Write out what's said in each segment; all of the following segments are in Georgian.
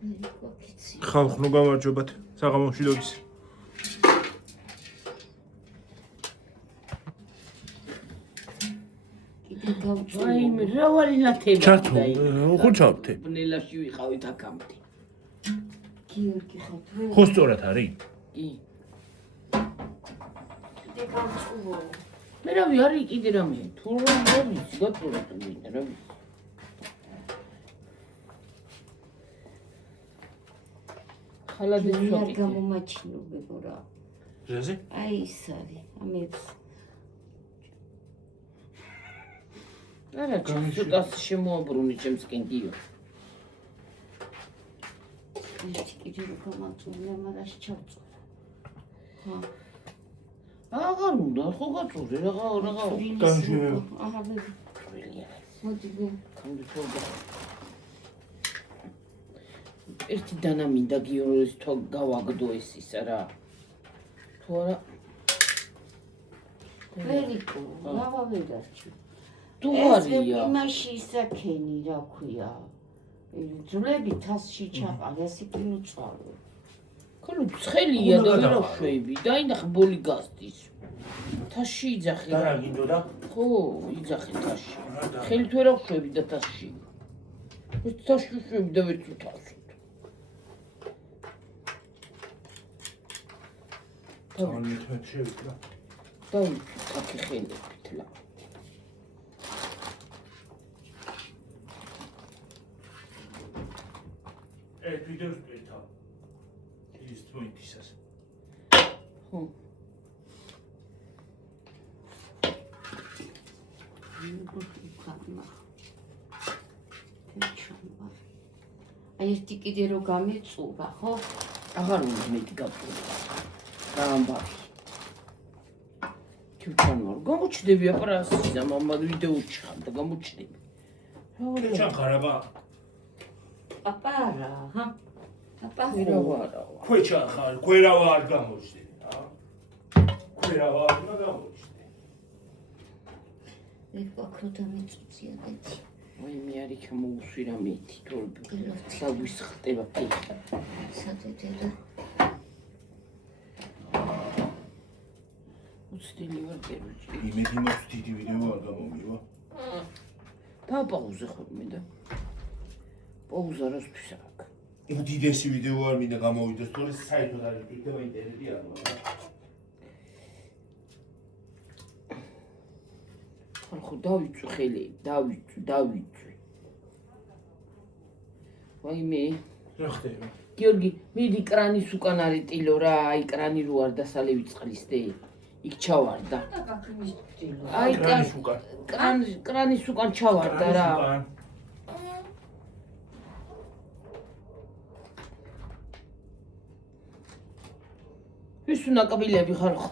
ხალხნო გამარჯობათ საღამოში დოდის აი მე რავალი ნათება ჩართო ხუჩავთე ბნელაში ვიყავით აქამდე გიორგი ხათვე ხო სწორად არის კი კიდე გამწუო მე რავი არის კიდე რამე თუ რომ ვიცი გაწურეთ ვინ რა ვიცი ხალადი არ შოკი გამომაჩინებო რა რაზე აი ის არის ამებს არა ცოტას შემოაბრუნი ჩემსკენ გიო ერთი კიდე რო გამაწურე ამას ჩავწურე ხა აღარ უნდა ხო გაწურე რაღა განშვება აჰა მოდი ვე კონდიტორი ერთი დანა მინდა გიორგის თო გავაგდო ეს ისა რა თუ არა ვერიკო რავა ვერარჩი თუ ეს არია იმაში ისაქენი რა ქვია ძვლები თასში ჩაყარე სიკინო წვალო ხოლო ცხელია და ვერო შვები დაინახე ბოლი გასდის თასში იძახე და გინდოდა ხო იძახე თასში ხელი თუ არა შვები და თასში ეს თასში შვები და ვერც უთასო თორმეტ შევიკრა დავიცი კაფე ხელებით ლა ვიდეოს პეთა ის თვითისას ხო აი ერთი კიდე რო გამეწურა ხო აღარ უნდა მეტი გაწურა რა ამბავი ჩუჩან ვარ გამოჩდები აპარასი და მამა ვიდეოში ხარ და გამოჩდები ჩან ხარაბა პაპარა ჰა პაპა ვერა ვარა ქვეჩა ხარ ქვერავა არ გამოჩდი ქვერავა არ გამოჩდი ეკაკროდა მეწუწია დეთი აი მე არ იქ მოუსვი რა მეტი თორბი საგვისხდება ფიქრა სადედედა უცდილი ვარ კერუჭი იმედი მაქვს დიდი ვიდეო არ გამომივა დაპაუზე ხოლმე და პაუზა რასთვის აქ უდიდესი ვიდეო არ მინდა გამოვიდოს თორე საერთოდ არ იქნება ინტერნეტი არ მოვა ხო დავიწვი ხელი დავიწვი ვაიმე რა ხდება გიორგი მიდი კრანის უკან არის ტილო რა აი კრანი რო არ დასალევი წყლის დე იქ ჩავარდა აი კრანის უკან ჩავარდა რა ის ნაკბილები ხარ ხო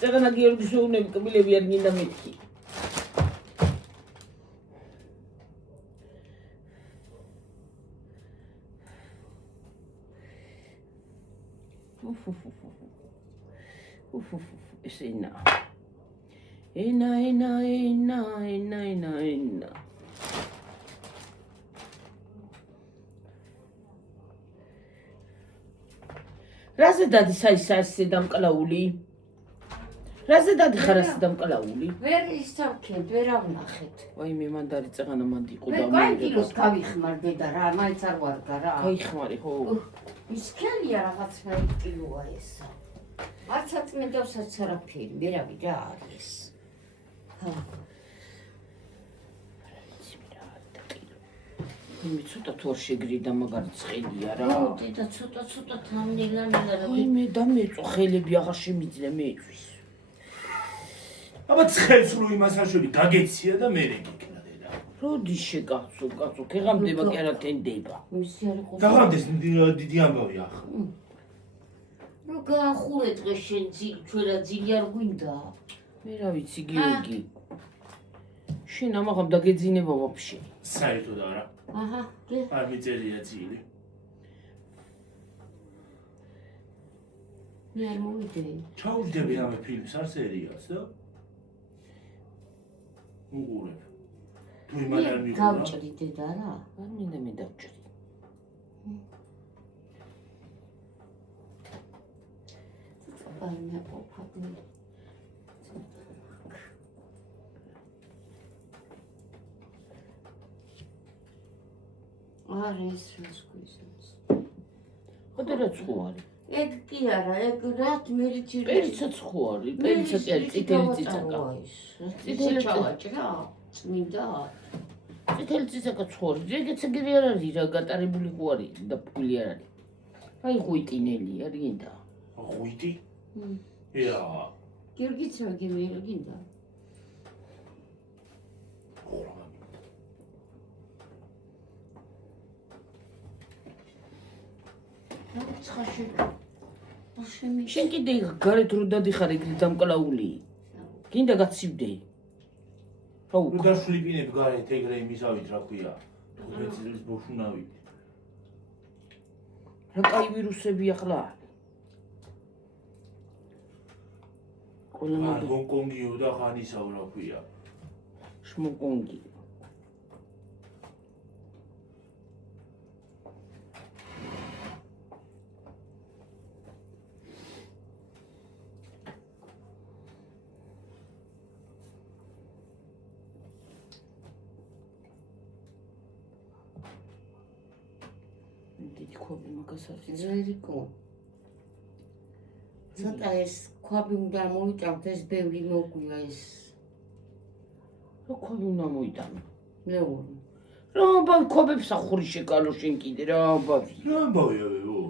ზეგანა გიორგის უნები კბილები არ გინდა მეთქი ეს ენა რაზე დადის აი სასე დამკლაული რაზე დადი ხარ ასე დამკლაული ვერ ისავქე ვერ ავნახეთ ვაი მე მანდარი წეღანა მანდი იყო მე გაიგილოს გავიხმარ დედა რა მაინც არ ვარგა რა გაიხმარი ხო ისქელია რაღაცა იტილოა ეს არცაც მე დავსაც არაფერი ვერავი რა არის ხა მე ცოტა თორ შეგრიდა მაგარი ცხელია რა ო დედა ცოტა თამნილანა რა ვაი მე დამეწო ხელები აღარ შემიძლია მეწვის აბა ცხელს რო იმასაშვები გაგეცია და მე რეგიქნა დედა როდი შეკაცო ქეღამდება კი არა თენდება მისი არ იყო დაღამდეს დიდი ამბავია ახლა რო გაახურე დღეს შენ ჩვენა ძილი არ გვინდა მე რა ვიცი გიორგი შენ ამაღამ დაგეძინება ვაფშე საერთოდ არა აჰა არ მიწერია ძილი მე არ მოვიდე ჩაუჯდები რამე ფილმს არ სერიალს და უყურებ თუ იმან არ მიყურა. გავჭრი დედა რა. არ მინდა მე დავჭრი. არ მეყოფადი. არის ეს ქვისებს. ხოდა რა ცხო არის? ეგ კი არა, ეგ რა მერიჩი. პერიცა ცხო არის, პერიცა კი არის, წითელი ციცაკა. წითელი ჩავაჭრა, წმინდა. წითელი ციცაკა ცხო არის, ეგეც ეგრე არ არის რა, გატარებული ხო არის და ფული არ არის. აი ღვიტინელი არის გინდა. ღვიტი? ია. გიორგიც მაგები რა გინდა? ცხაში. შენ კიდე გარეთ რო დადიხარ ეგრე დამკლაული. გინდა გაცივდე. აუ, ნუ დაშლიპინებ გარეთ ეგრე იმისავით რა ქვია. 15 წლის ბოშუნავით. რა კაი ვირუსები ახლა. არ ჰონკონგიო და ხანისავ რა ქვია. შმოკონგი. დიდი ქვაბი მაგას არის. ზერიკო. ცოტა ეს ქვაბი უნდა მოიწავთ, ეს ბევრი მოგვია ეს. რა ქვაბი უნდა მოიტანო? მეორე. რა ამბავი ქვაბებს ახური შეკალო შენ კიდე რა ამბავი? რა ამბავია ვეო?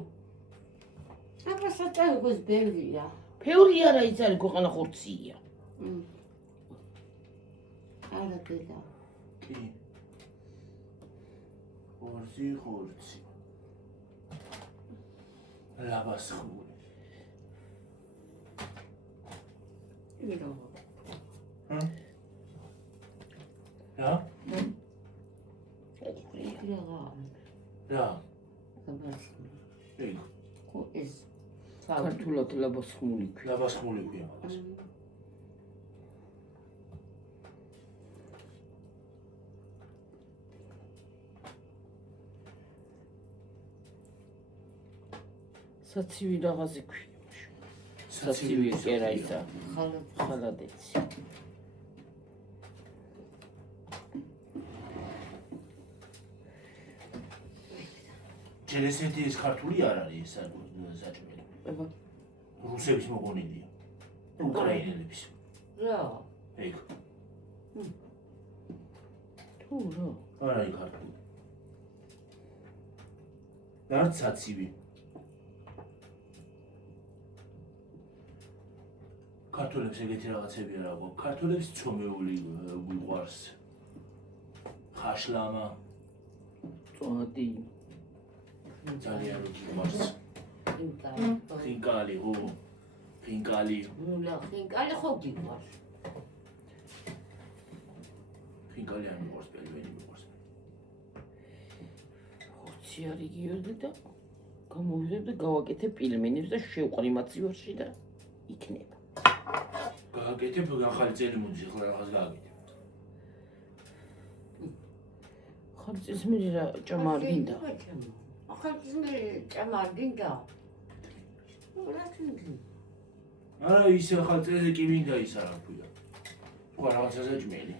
აბა ცოტა ეს ბევრია. ფეური არა ის არის ქვეყანა ხორცია. არა დედა. კი. ხორცი. ლაბასხული. ვირო. რა? რა? ეგ. ხო ეს ქართულად ლაბასხმული ქვია. ლაბასხული ქვია მაგას. საცივი რაღაცი ქვია. საცივი კერა ისა. ხალადეცი. ჯელესეთი ეს ქართული არ არის ეს საჭმელი. აბა რუსების მოგონილია. უკრაინელების. რა? ეგ. თუ რა? არ არის ქართული. არც საცივი. ქართულებს ეგეთი რაღაცები არ აქვს. ქართულებს ცომეული გვიყვარს. ხაშლამა. წვადი. ძალიან გვიყვარს. ხინკალი, ო. ხინკალი. ნულა ხინკალი ხო გიყვარს. ხინკალი არ მიყვარს, პელმენი მიყვარს. ხორცი არის გიორგი და გამოვიდებ და გავაკეთებ პილმენებს და შევყრი მაცივარში და იქნება. გააკეთებ, ახალი წელი მოდის, ახლა რაღაც გააკეთებ. ახალი წესმერი რა ჭამა არ გინდა? ახალი წესმერი ჭამა არ გინდა? რა თქმა არა, ისე ახალი წელზე კი მინდა ის არა ქვია. სხვა რაღაცა საჭმელი.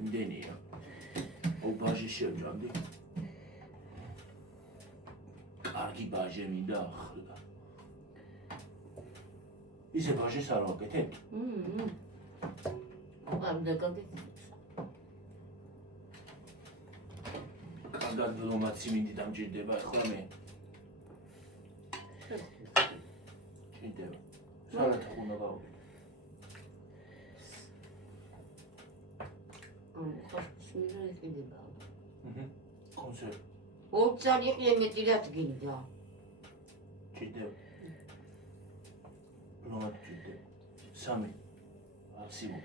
იმდენია. ობაჟი შევჭამდი. კარგი ბაჟე მინდა ახლა. ისე ბაჟეს არ ვაკეთებ? არ დაგაგეთ. კარგად ვლომაცი მინდი დამჭირდება ახლა მე. ჭირდება. სალათ უნდა გავაკეთო. ხო, შეიძლება იქნება. კონსერვ. ოქცარი ყიე მეტად გინდა. ჭირდება. ვლომად ჭირდება. 3 მაქსიმუმ.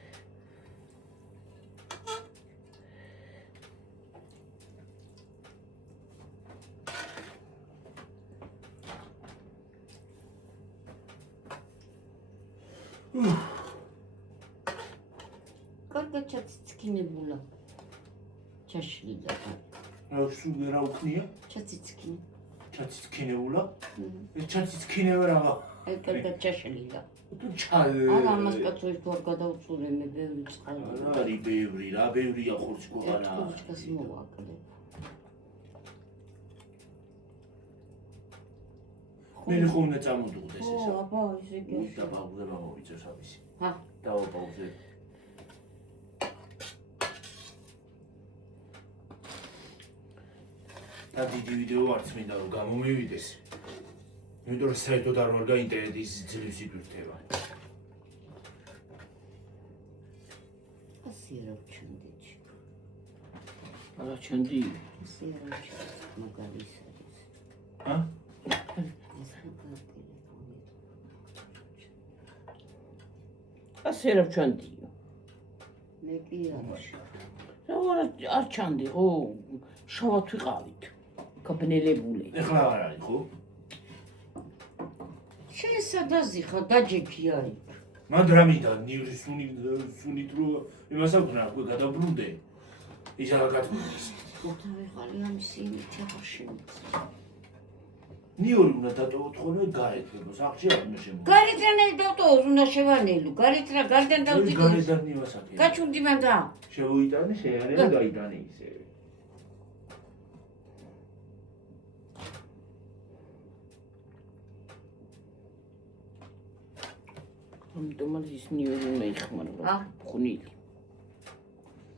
კარგად ჩაცქინებულა. ჩაშლიდა. რა სულ ვერა უქნია? ჩაციცქინე. ჩაციცქინეულა? ეს ჩაციცქინევა რა? აი კარგად ჩაშლიდა. თუ ჩალ. არა ამას კაცოებს თუ არ გადავწურე მე ბევრი წყალი. არის ბევრი, რა ბევრია ხორცი ქვეყანა. კაცს მოვაკლე. მე ხო უნდა წამოდუღდეს ესა. აბა ისე გეშ. და ბაუზება მოვიწევს ამისი. ჰა. დავაბაუზებ. და დიდი ვიდეო არც მინდა რომ გამომივიდეს. იმიტომ რომ საერთოდ არ ვარ გაინტერესდი ძლივს იდურთება. ასე რა ჩანდეჩი. არა ჩანდი. ასე რა ჩანდი. მაგარი ის არის. ჰა? ეს ტელეფონი. ასე რა ჩანდიო. მე კი რა არა. არ ჩანდი ხო შავად ვიყავით. გაბნელებული. ეხლა აღარ არის ხო? შესადაზი ხა დაჯექი არის. მან რა მინდა ნივრი სუნით რო იმას აკვნა უკვე გადაბრუნდე. ის რა გაწმის. ოთავი ხალი ამისი იმითი აღარ შემიძლია. ნიორი უნდა დატოვოთ ხოლმე გარეთ ფეროს აღჭი არ უნდა შემო. გარეთ რა ნელი დავტოვოს უნდა შევანელო. გარეთ რა გარდან დავდიდეს. გარედან იმასაკე. გაჩუნდი მანდა. შევოიტანე შეარება გაიტანე ისე. ამიტომ არის ის ნიორი უნდა იხმარო. ხუნილი.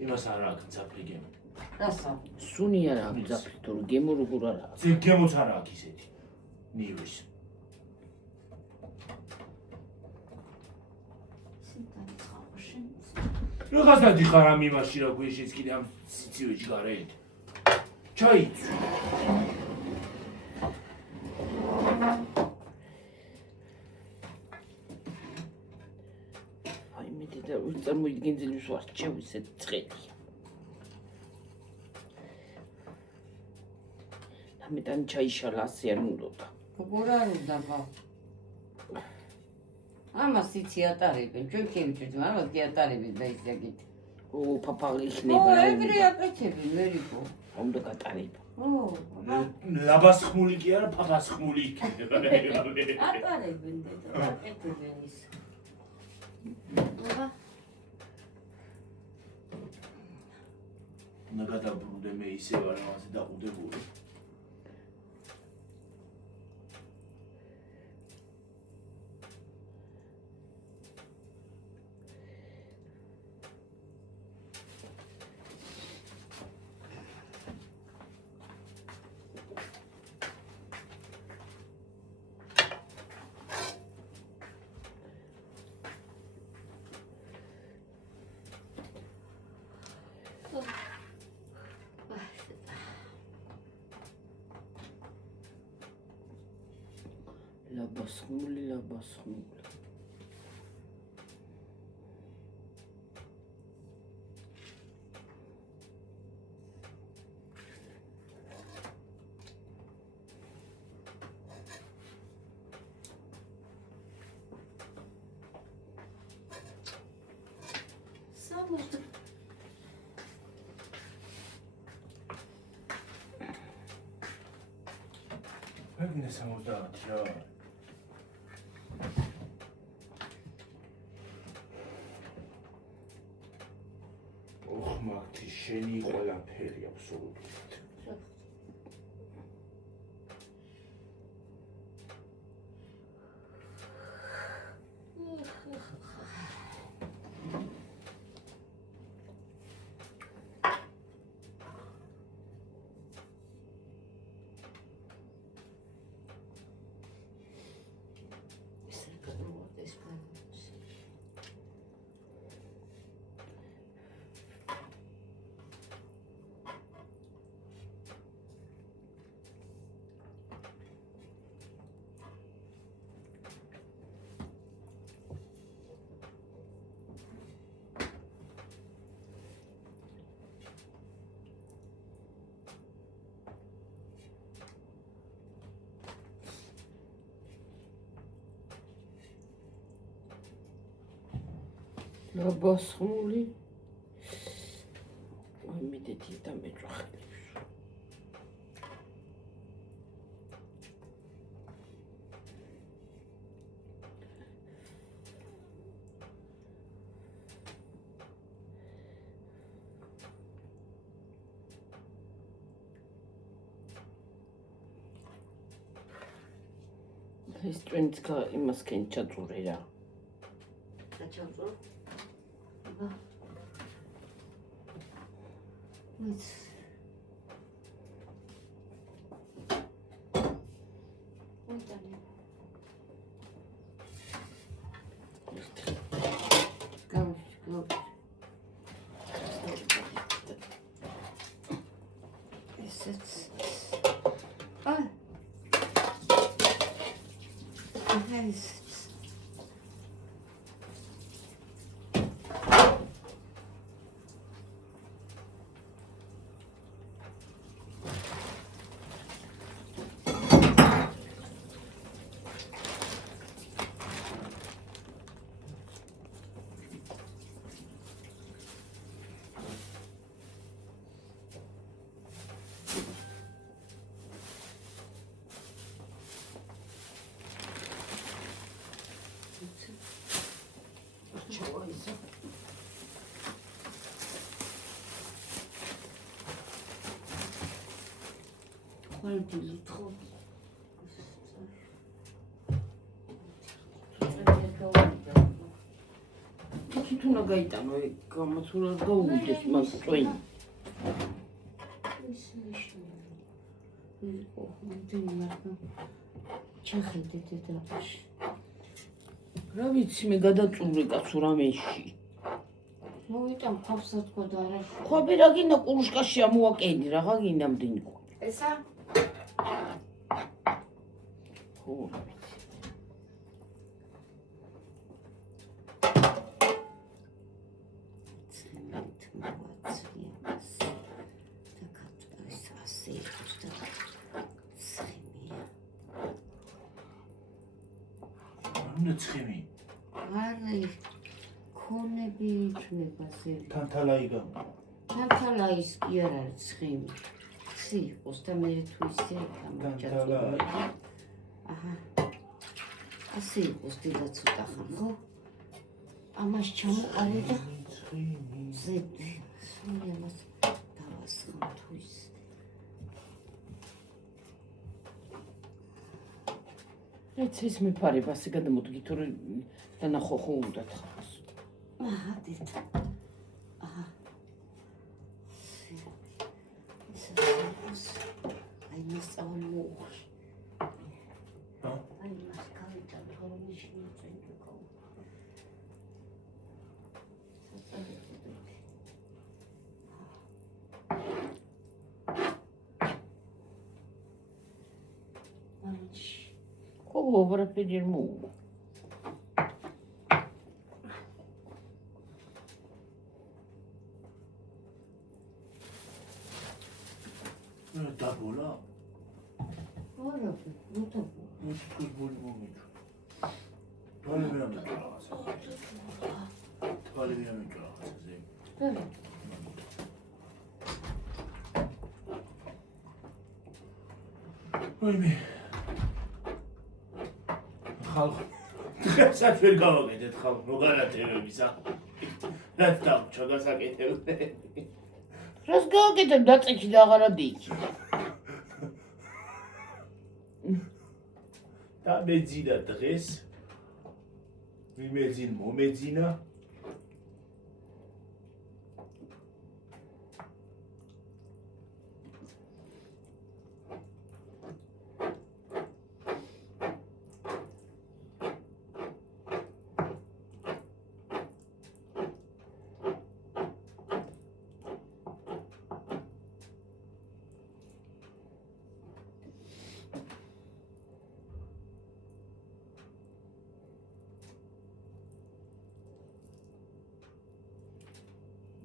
იმას არ აქვს ძაფრი გემო. რასა? სუნი არა აქვს ძაფრი, თორე გემო როგორ არა. ზე გემოც არ აქვს ისეთი. ნივრის. რაღაც დიხარ ამ იმაში რა გვეშიც კიდე ამ სიცივეში გარეთ. ჩაიცვი. აი მე და წარმოიდგენ ძლივს ვარ ჩევისე წელი. ამიტომ ჩაიშალა ასე არ უნდა. როგორ არ უნდა ხა? ამას იცი ატარებენ, ჩვენ ქემჭით, მაგრამ კი ატარებენ და ის ეგეთ. ო პაპალი იქნება რა. ეგრე აკეთებენ, ვერიკო. უნდა გატარება. ლაბას ხმული კი არა, პაპას ხმული იქნება. ატარებენ და აკეთებენ ის. აბა უნდა გადაბრუნდე მე ისე ვარ ამაზე დაყუდებული. ლაბასხმული. სამოთ ეგნე 70 რა. ოხ მაგთი შენი ყველაფერი აბსოლუტურად. ლაბასხმული. აი მე მეთქეთი და მეჭვახელებს. ეს twins იმას კენ ჩაწურე რა. ჩაწურ. აბა. ვიც. ვიტანი. გავშკო. ესეც. აი. Nice. Quanti troppo. თუ უნდა გაიტანო ეგ გამოცულა გაუვიდეს მას წვენი. ჩახედე დედაფაში. რა ვიცი მე გადაწურე კაცო რამეში. მოვიტან ხავსად ხო და არა. ხვაბი რა გინდა კურუშკაში ამოაკენი რაღა გინდა მდინკო. ესა? ხო რა ვიცი. ცხიმი. არი ქონები იქნებაზე. თანთალაიგა. თანთალაის კი არ არის ცხიმი. ცხი იყოს და მე თუ ისე თანთალაი. აჰა. ასე იყოს დედა ცოტა ხან ხო? ამას ჩამოყარე და ცხიმი. ზედი. სულელას დავასხამ თუ ის. ეს მეფარება ასე გადამოდგით რომ დანახო ხო უნდა თხას. აჰა დედა. აჰა. აი მასწავლე მოუხი. აი მას გავიტან რომ ისინი წინკო. ხო, ვარაფერი არ მოუვა. დაბოლა? არა, ნუ დაბოლა. ნუ თქოს ბოლი მომიჯო. თვალე მე ამეჭა რაღაცა. თვალე მე ამეჭა რაღაცაზე. არა. ვაიმე. ხალხ დღესაც ვერ გავაკეთეთ ხალხ მოგანათებებისა. რაც დავჭა გასაკეთებდე. რას გავაკეთებ დაწექი და აღარა დიქი. და მეძინა დღეს. ვიმეძინ მომეძინა.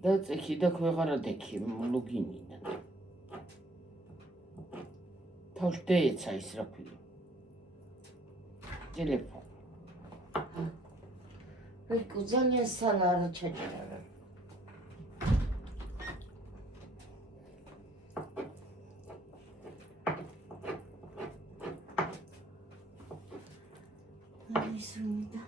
დაწექი და ქვეღარა დექი ლოგინიდან. თავს დაეცა ის რა ქვია. ტელეფონი. რეკო ძალიან სალა არა ჩაჭარა. ისუნდა.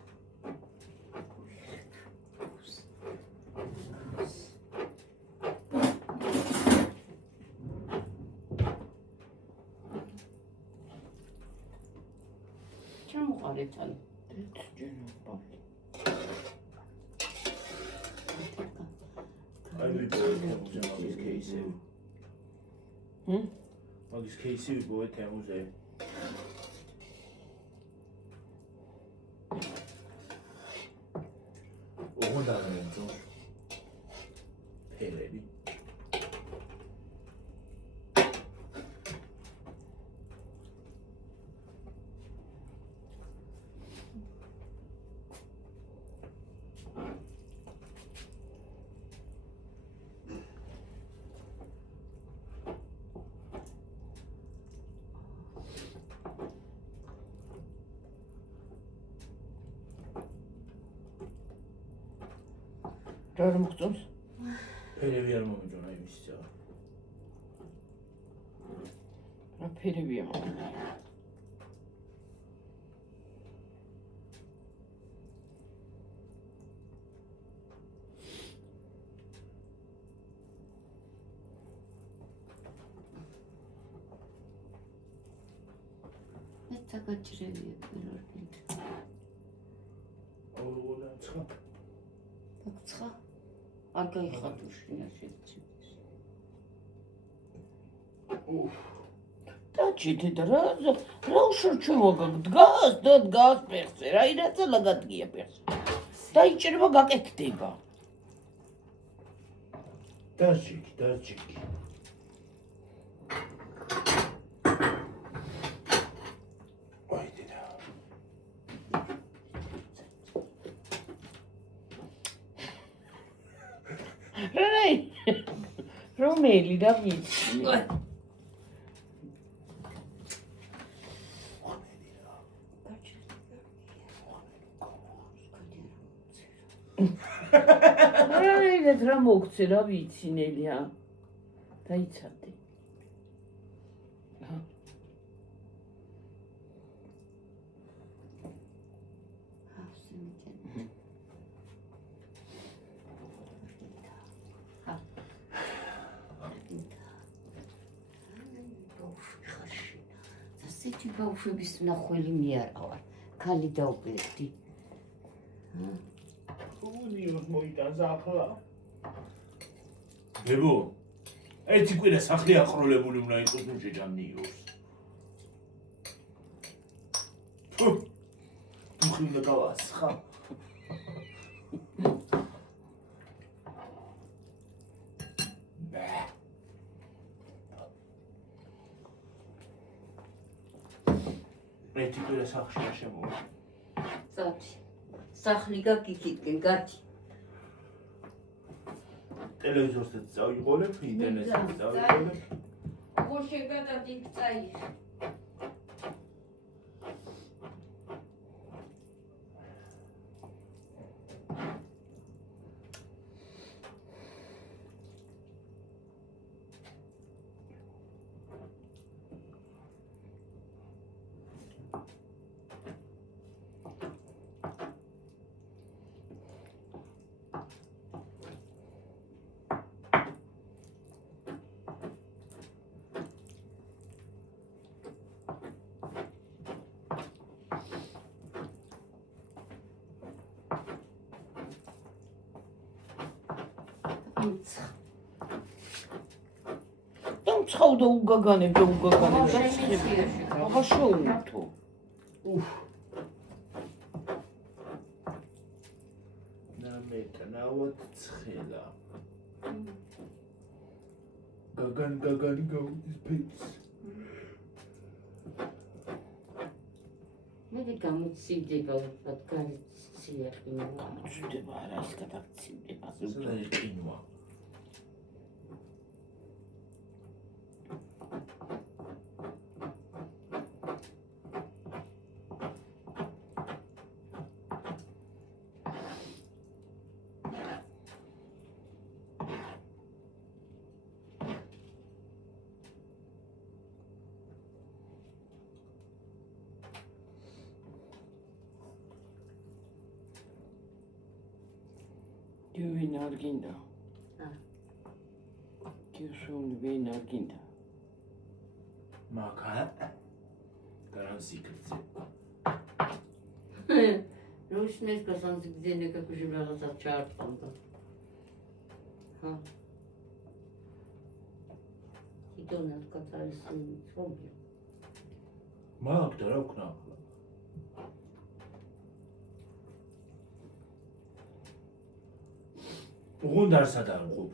ჩამოყარეთან. აი ვიპოვეთ მაგის кейსი. მაგის кейსი ვიპოვეთ თემუზე. ოღონდ ამენძო. ფერები. რა მოგწონს? ფერები არ მომეწონა იმის ძა. რა ფერებია მაგარი? მე თაგაჭრევია პირველი. ოღონდ ცხა. ცხა არ გაიხატუშინა შეცდეს. დაჭიდე და რა უშორჩევა დგას და დგას ფეხზე, რა ირაცა გადგია ფეხზე. დაიჭირება გაკეთდება. დაჭიკი. აი დედა. რომელი და ვიცი. რა მოგცე რა ვიცი ნელია. დაიცადე. ასეთი ბავშვების ნახველი მე არა ვარ. ქალი დაუპირდი. უნიოს მოიტანს ახლა. ბებო, ერთი კვირა სახლი აყროლებული უნდა იყოს ნუ შეჭამნიოს. თუ ხინდა გავასხა. ერთი კვირა სახლში არ შემოვა. წავდი. სახლი გაგიქიტკენ გადი. ტელევიზორსაც წავიყოლებ, ინტერნეტსაც წავიყოლებ. ხო შეგადადი წაიღე. ცხავდა უგაგანებ. აღარ შეუნთო. ნავად ცხელა. გაგან გაუდის ფიც. მე გამოცივდება უბრალოდ განცია ყინვა. ჩდება არა ის გადაცივდება. ზუსტად ყინვა. ვინ არ გინდა? ა. გიუსუნ ვინ არ გინდა? მაკა განსიკრცე რუსნეს გასანზიგდენე კაკუჟი რაღაცა ჩაარტყამდა. ჰა. იდონად კათარის ცნობია. მაგდა რა ვქნა ახლა უგუნ დარსად არ ვყოფ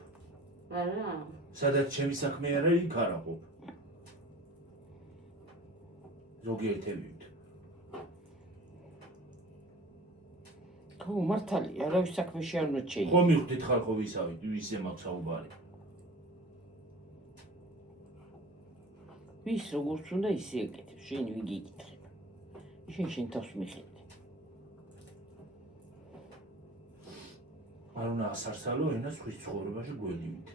არა. სადაც ჩემი საქმე არა იქ არ ვყოფ ზოგიერთებით ხო მართალია არავის საქმეში არ უნდა შეი. ხო მივხვდით ხალხო ვისავით ვისზე მაქვს საუბარი ვის როგორც უნდა ისე ეკეთებს, შენ ვინ გიკითხება. შენ თავს მიხედე. არ უნდა ასარსალო ენა სხვის ცხოვრებაში გველივით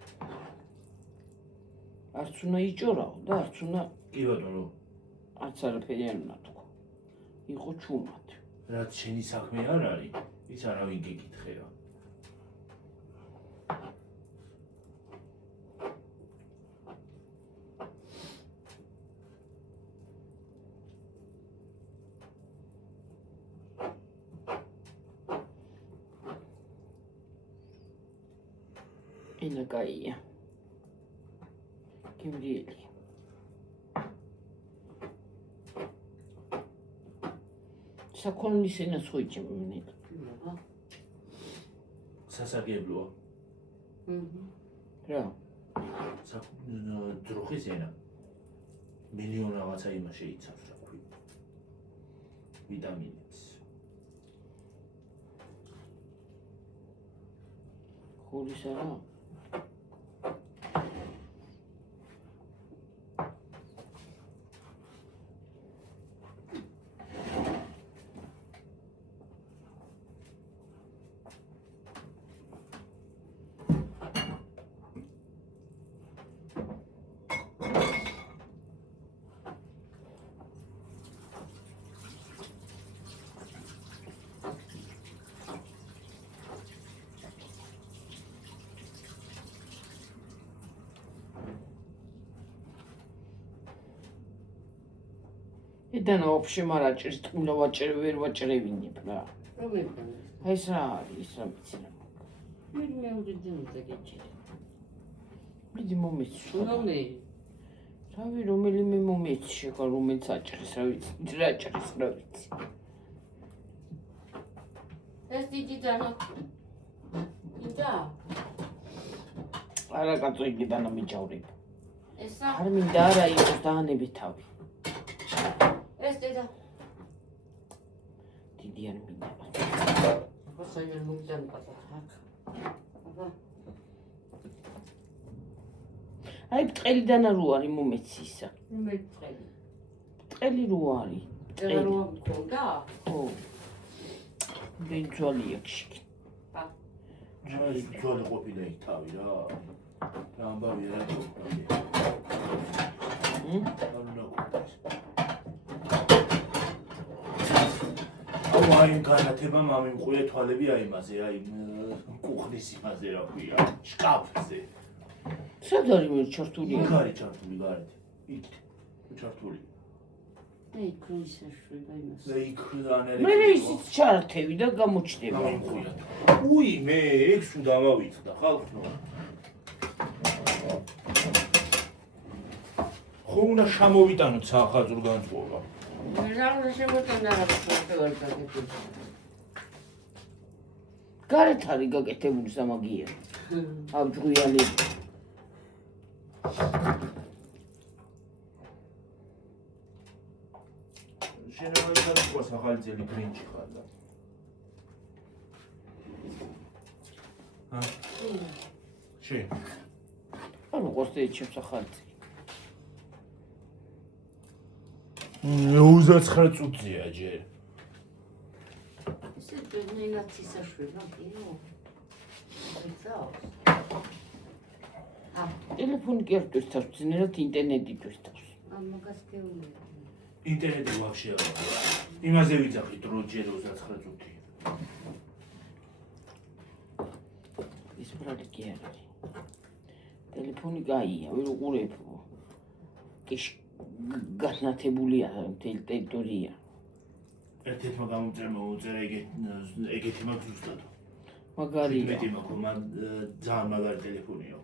არც უნდა იჭორაო და არც უნდა კი ბატონო არც არაფერი არ უნდა თქვა. იყო ჩუმად. რაც შენი საქმე არ არის ის არავინ გეკითხება ენა კაია. გემრიელი. საქონლის ენას ხო იჭმენ? სასარგებლოა რა? დროხის ენა მილიონ რაღაცა იმა შეიცავს რა ქვია ვიტამინებს ხურის არა? ედანა вообще მარაჭრის ტყულა ვაჭრე ვერ ვაჭრევინებ რა. რომელი? აი ეს რა არის, ის რა ვიცი რა. მე მეორე ძინდა გეჭირე. მიდი მომეცი. რომელი? რავი რომელიმე მომეცი შეგა რომელიც აჭრის რა ვიცი, რა აჭრის რა ვიცი. ეს დიდი დანა. იდა? არა კაცო იგი დანა მიჯავრებ. ესა? არ მინდა არა იყოს დაანები თავი. ეს დედა. დიდი არ მინდა. ხოსაიერ მოგზან პასახ. აბა. აი ბტყელი დანა რო არის მომეცი ისა. რომელი წელი? ბტყელი რო არის. წერა რო მქონდა? ხო. ბინძვალი აქში. ეს ძველი ყოფილა იქ თავი რა ამბავი რა აუ აი განათება მამიმყურე თვალები აი იმაზე აი კუხნის იმაზე რა ქვია შკაფზე სად არის მე ჩართული? იქ არის ჩართული გარეთ იქ ჩართული აი ქრისაშვება იმას. და იქ ანერე მე ისიც ჩართევი და გამოჩდება. მამიმყურე უი მე ეგ სულ დავავიწყდა ხალხო ხო უნდა შემოვიტანოთ საახალწლო განწყობა რა შემოწმდა რა პროფესორი გაგეთებს. გარეთ არის გაკეთებული სამაგია. აბჯღვიანი. შეიძლება იყოს ახალი ძელი ბრინჯი ხარ და შენ ანუ ყოსტეი ჩემს ახალწი. 29 წუთია ჯერ ესე ძნელად ისაშვება კიო. იცავს. ტელეფონი კი არ ტვირთავს, ძნელად ინტერნეტი ტვირთავს. მაგას გეუბნები. ინტერნეტი ვაფშე არ აქვს იმაზე ვიძახით რო ჯერ 29 წუთი ბრალი კი არ არის. ტელეფონი გაია, ვერ უყურებ. განათებულია მთელი ტერიტორია. ერთ-ერთმა გამომწერმა უწერა ეგეთი მაქვს ზუსტად. მაგარია. მეტი მაქვს, ძალიან მაგარი ტელეფონია.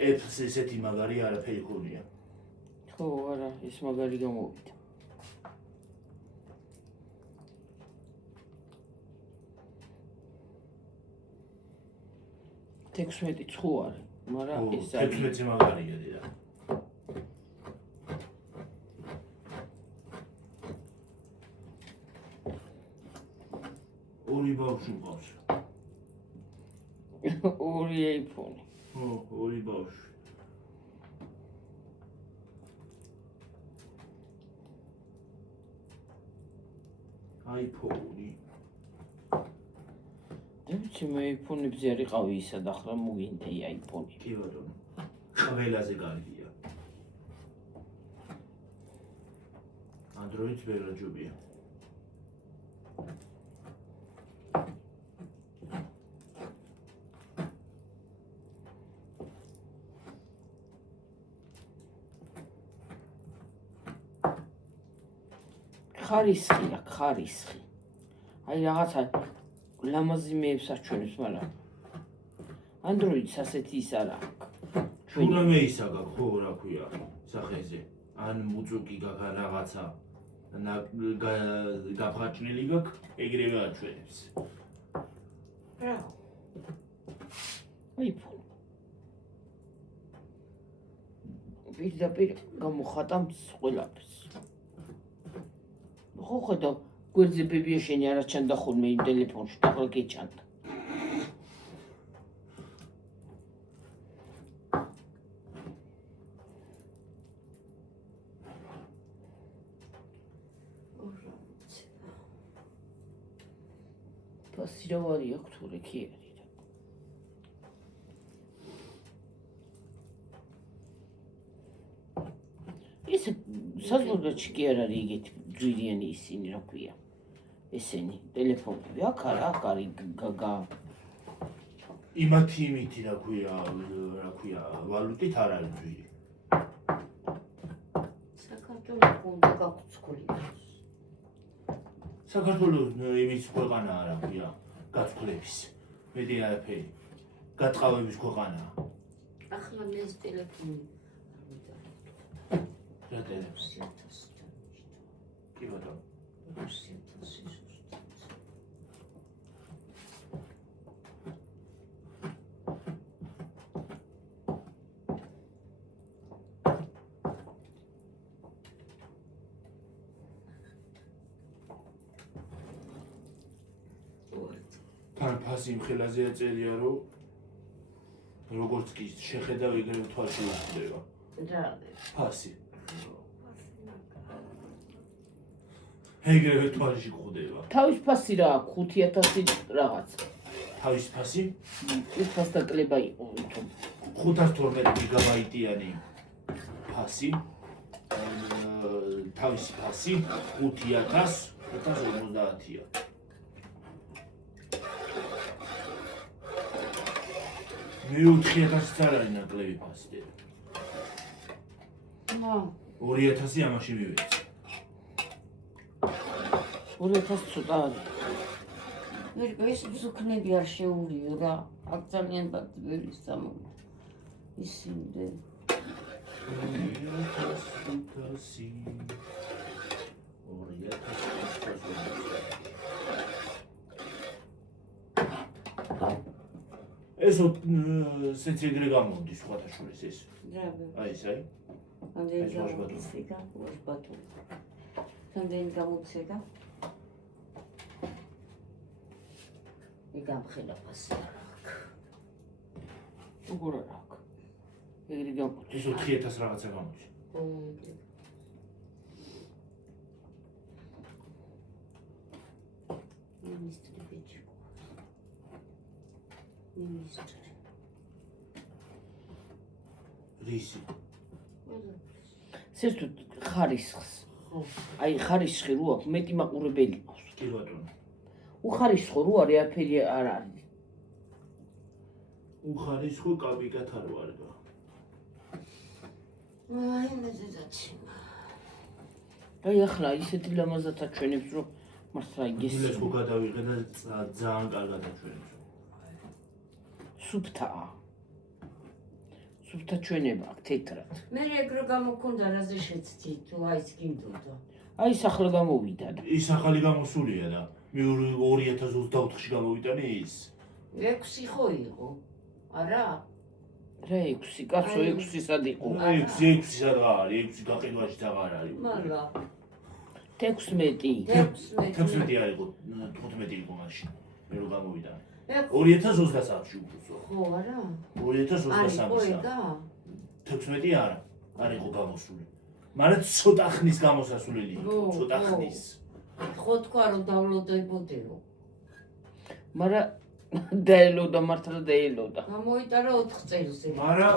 Apple-ს ესეთი მაგარი არაფერი ქონია. ხო, არა, ეს მაგარი გამოვიდა. თექვსმეტი ცხუ არის, მაგრამ ეს არის 16-ზე მაგარია დედა. ორი ბავშვი მყავს. ორი iPhone. ხო, ორი ბავშვი. iPhone-ი. დევიცი მე iPhone-ებზე არ იყავი ისა და ახლა მოგინდა iPhone-ი. კი ბატონო. ყველაზე კარგია. Android-ს ვერ რაჯობია. ხარისხი აქვს, ხარისხი. აი რაღაცა ლამაზი მეებს აჩვენებს, მაგრამ Android-ს ასეთი ის არ აქვს. ჩვენა მეისა გაქვს ხო რა ქვია სახეზე. ან მუწუკი გაქვს რაღაცა გაფრაჭნილი გაქვს, ეგრევე აჩვენებს. რა? iPhone. პირდაპირ გამოხატავს ყველაფერს. ხო ხედავ, გვერდზე ბებიაშენი არ ჩანდა ხოლმე იმ ტელეფონში, ახლა კი ჩანდა. ფასი რა ვარი აქვს თუ რე კი არის რა. ის საზოგადოებაში კი არ არის ეგეთი ძვირიანი ისინი რა ქვია. ესენი ტელეფონები აქ არის გაგა. იმითი რა ქვია, ვალუტით არ არის ძვირი. საქართველოს უნდა გაგვცქული. საქართველოს იმის ქვეყანაა რა ქვია, გაცვლების. მეტი არაფერი. გატყავების ქვეყანაა. ახლა ეს ტელეფონი რა ტელეფონი? კი ბატონო. თან ფასი მხილაზე ეწერია, რომ როგორც კი შეხედავ, ეგრევე თვალში უხდება. რა? ფასი. ეგრევე თვალში გვხვდება. თავის ფასი რა აქვს 5000 რაღაც. თავის ფასი ეს ფასდაკლება იყო თქო. 512 გიგაბაიტიანი ფასი. თავისი ფასი 5050-ია. მე 4000-ს არ არის ნაკლები ფასი. 2000 ამაში მივეცი. 2000 ცოტა არის. ვერკო ეს ზუქნები არ შეურიო რა. აქ ძალიან ბატბერის სამომი. ისინდე. 2000 ეს სეცეგრე გამოდის სხვათა შორის ეს. რა? აი ეს აი. ამდენი გამოცედა, ვაშბატო. ამდენი გამოცედა. იგამხელა ფასი არ აქვს. როგორ არ აქვს? ეგრე გამოდის. ეს 4000 რაღაცა გამოდის. მინისტრი ბიჭო. მინისტრი. რისი? საერთოდ ხარისხს. აი ხარისხი რო აქვს, მეტი მაყურებელი ყავს. კი ბატონო. უხარისხო რო არის, არაფერი არ არის. უხარისხო კაპიკათ არ ვარგა. აი მეზეცი. აი ახლა ისეთი ლამაზად აჩვენებს რომ მართლა იგეს დილეს ხო გადავიღე და ძალიან კარგად აჩვენებს. სუფთაა. სუფთა ჩვენება აქვს თეთრად. მე ეგრო გამოგონდა რაზე შეცდი თუ აიც გინდოდა. აი ეს ახლა გამოვიდა და ის ახალი გამოსულია და მე 2024-ში გამოვიტანე ის. 6 ხო იყო? არა? რა 6 კაცო 6 სად იყო? 6 სად არის? 6 გაყიდვაში აღარ არის. მარა 16 16 არ იყო, 15 იყო მაშინ. მე რო გამოვიტანე. 2023-ში უფრო. ხო არა? 2023-ში. 16 არა, არ იყო გამოსული. მაგრამ ცოტა ხნის გამოსასვლელი იყო, ცოტა ხნის. ხო თქვა რომ დავლოდებოდეო. მაგრამ დაელოდა მართლა დაელოდა. გამოიტარა 4 წელზე. მაგრამ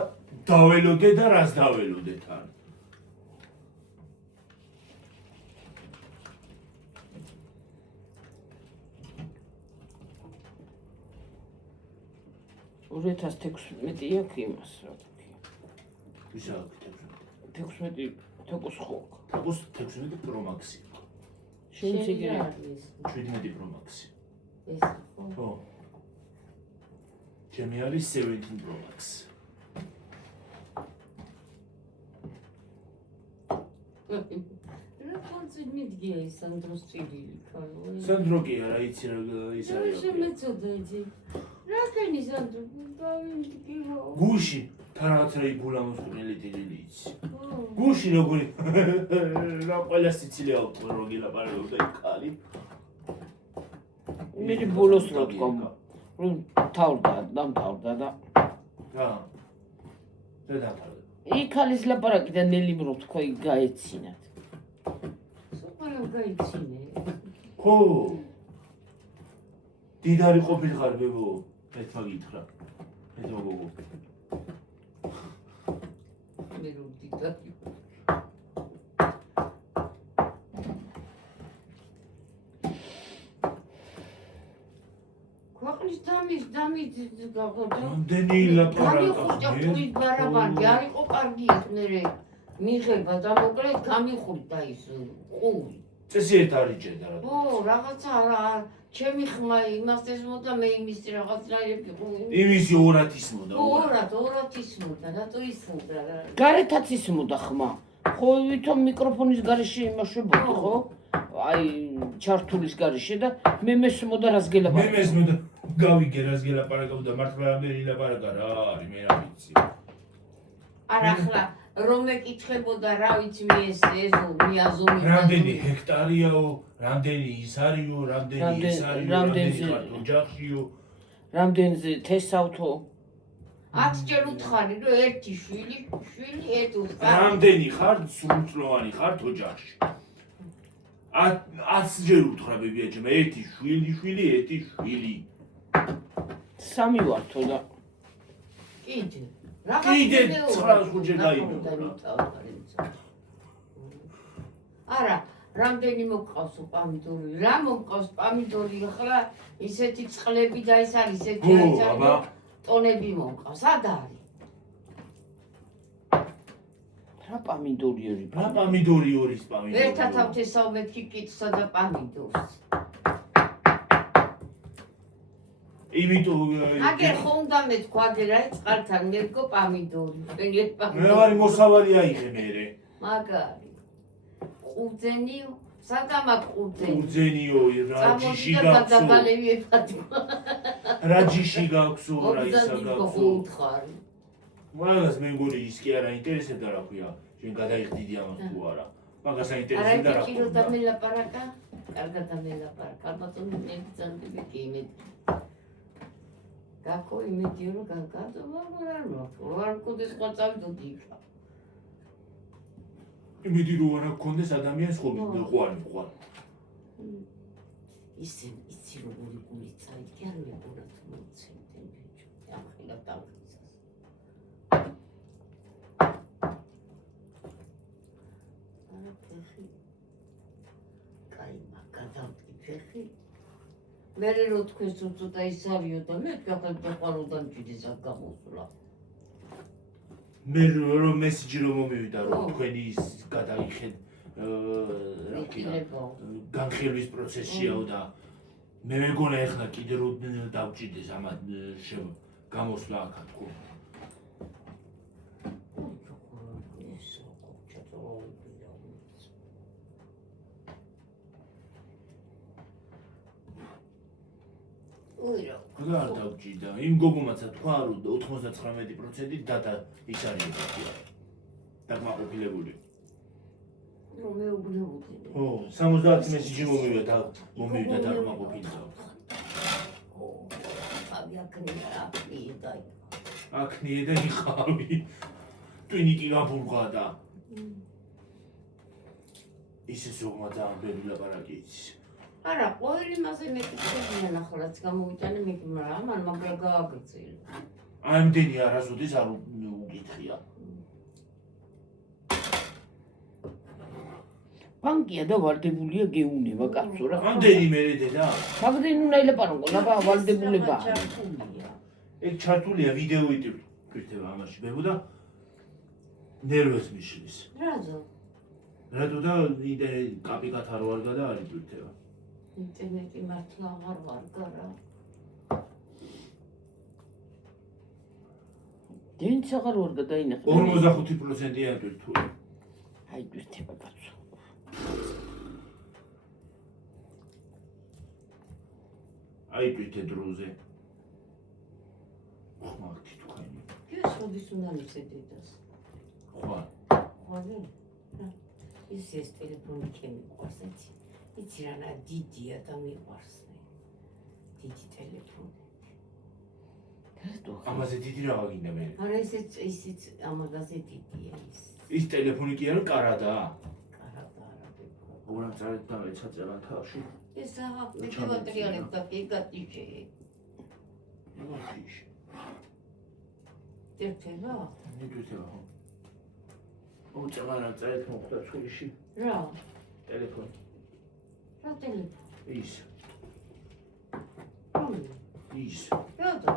დაველოდე და რას დაველოდე თან? ურეთას 16 აქვს იმას რა თქვი. ვისა 16 თოკოს ხო? თაკოს 16 Pro Max-ი. შეიძლება არის 17 Pro Max-ი. ეს ხო? ხო. ჩემი არის 17 Pro Max. რა კონცერტ მიდგია ის სანდროს წილი ქალო. სანდრო კი არა იცი რა ის რა არის. შემეწოდა იცი? რა ქენი სანდრო? დავიმდგიო. გუში თან რაღაცა იგულამოსკვნელი დილილი იცი. გუში როგორი რა ყველა სიცილია უკვე რო გილაპარაკობდა იქ ხალი. მე ბოლოს რო თქვა რომ თავდა და რა და დათავდა. იქ არის ლაპარაკი და ნელი რო თქვა იქ გაეცინათ. სულ გაიცინე. ხო დიდარი ყოფილიყარ ბებო ერთმა გითხრა მე გოგო მე რო დიდარი. ქვეყნის დამის გაგოდა. რამდენი ლაპარაკა გამიხურდა პურის ბარაბანი, არ იყო კარგი ის მერე მიღება და მოკლედ გამიხურდა ის ყური. წესი ერთ არიჭედა რა. ო, რაღაცა არა, ჩემი ხმა იმას ესმოდა, მე იმის რაღაცნაირები ყური. იმისი ორად ისმოდა. ორად ისმოდა, რატო ისმოდა რა? გარეთაც ისმოდა ხმა. ხო ვითომ მიკროფონის გარეშე იმაშვებოდი ხო? აი ჩართულის გარეშე და მე მესმოდა რას მე გელაპარაკა. მესმოდა გავიგე რას გელაპარაკობდა მართლა რამდენი ლაპარაკა რა არის მე რა ვიცი. არა ახლა რომ ეკითხებოდა რა ვიცი მე ეს მიაზომი. რამდენი ჰექტარიაო, რამდენი ის არისო, რამდენი ეს არის, რამდენი ოჯახიო. რამდენზე თესავთო? 10 ჯერ უთხარი რომ ერთი შვილი ეტუხა. რამდენი ხარ სრულწლოვანი ხარ ოჯახში? 10 ჯერ უთხრა ბებიაჩემ ერთი შვილი. სამი ვართო და კიდე. კიდე 9 ჯერ გაიგო. არა, რამდენი მოყავს პამიდორი? რა მოყავს პამიდორი? ახლა ისეთი წყლები და ეს არის ესეთი არის. ტონები მოყავს. სად არის? რა პამიდორი ორი? რა პამიდორი ორის პამიდორი? ერთად ავთესავმეთქი კითხსა და პამიდორს. იმიტომ აგერ ხო უნდა მეთქვა აგერ აი წყალთან მერგო პამიდორი. პენიეთ მე პამიდორი. ვარი მოსავალი აიღე მერე. მაგარი. ყურძენი, სადამა ყურძენი. უძენიო რაჯიში გაქვსო. გადაბალევი ეფატიო. რაჯიში გაქვსო რა ისა გაქვსო. უთხარი. მაგას მე მგონი ის კი არა ინტერესებდა რა ქვია. შენ გადაიხდიდი ამას თუ არა. მაგას არა აინტერესებდა რა. ეკირო და მელაპარაკა. კარგად ამელაპარაკა. ალბათ უნდა ნებიცანდები კი იმედი. გაკო იმედიო რომ გაგადო მაგრამ არ მაქვს. არ მქონდეს სხვა წავიდოდი იქ. იმედი რომ არ გქონდეს ადამიანს ხო ყვანი. ისე იცი როგორი გული წაიდგე არ მეგონა თუ მოცემდნენ ბიჭო. ამ ხელა დავხიზას. არა ფეხი. კაი მაგადავდი ფეხი. მერე რო თქვენს უწოდა ისარიო და მე თქვენ დაყაროდან ჭიდეს აქ გამოსულა. მე რომ მესიჯი რომ მომივიდა რომ თქვენი ის გადაიხედ რა ქვია განხილვის პროცესიაო და მე მეგონა ეხლა კიდე რო დავჭიდეს ამათ გამოსვლა აქ თქო. რა არ დავჭიდა? იმ გოგომაცა თქვა რომ 99% დადა ის არის დაგმაყოფილებული. რომ მე უგნებოდი. ო, 70 მესიჯი მომივიდა დაგმაყოფილდა. ო, აბი აკნია. აკნია და იხავი. ტვინიკი გაბურღა და ისე ზოგმა ძალიან ბევრი ლაპარაკი იცის. არა, ყოველი მასე მეკითხებიან ახლაც გამოვიტანე მეკ მაგრამ მან მაგრამ გააგრძელა. ამდენი არასოდეს არ უკითხია. ბანკია და ვალდებულია გეუნება კაცო რა. ამდენი მერე დედა. მაგდენ უნდა ელაპარაკო, ლაბა ვალდებულება. ეგ ჩართულია ვიდეოით გვირთება ამაში. მებოდა ნერვებს მიშლის. რაზო? რატო და იდე კაპიკათა რო არ გადა არის გვირთება. ინტერნეტი მართლა აღარ ვარგა რა. დენც აღარ ვარ გადაინახე. 45%-იან თვითონ. აი გვირთება კაცო. აი თვითე დროზე. ხმართი თქვენი. ეს ოდის უნდა მიცედიდას. ხვა. ხვალე? ეს ტელეფონი ჩემი ყოსეთი. იცი რა დიდია და მიყვარს მე. დიდი ტელეფონი. ამაზე დიდი რა გინდა მე? არა ისიც ამაზე დიდია ის. ის ტელეფონი კი არა კარადა. კარადა არა ბებო. ორამ წარეთ და ეცაწერა თავში. ეს აღარ მეტევატრიანებ და კი გატიჟე. მაგაში. ერთება? ნიგვიტება ხო? უწევარა წარეთ მოხდა ჩხილში. რა? ტელეფონი. რა ტელეფონი? ის. რომელი? ის. რატო?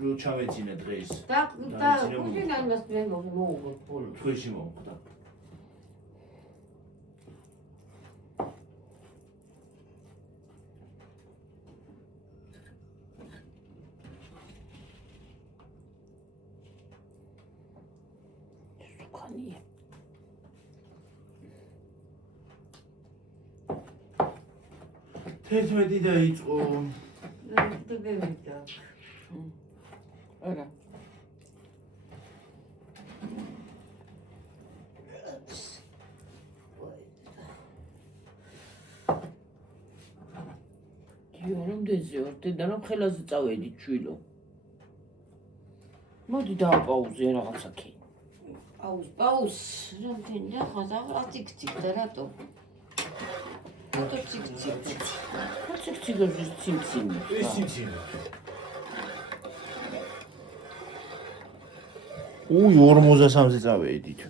რო ჩავეძინა დღეს. და კუჩინა იმას მე მოუგო. თქვენში მოხდა. სუკანია. თერთმეტი დაიწყო. დებემიდა. არა. რამდენზე ვარ დედანა ხელაზე წავედი ჩვილო. მოდი დააპაუზე რაღაცა კი. პაუზ. რამდენი ახლა და ციკ-ციკ და რატო? რატო ციკ-ციკ? ციკ-ციკი ციმციმი. ეს ციმციმი. უი 43-ზე წავედით.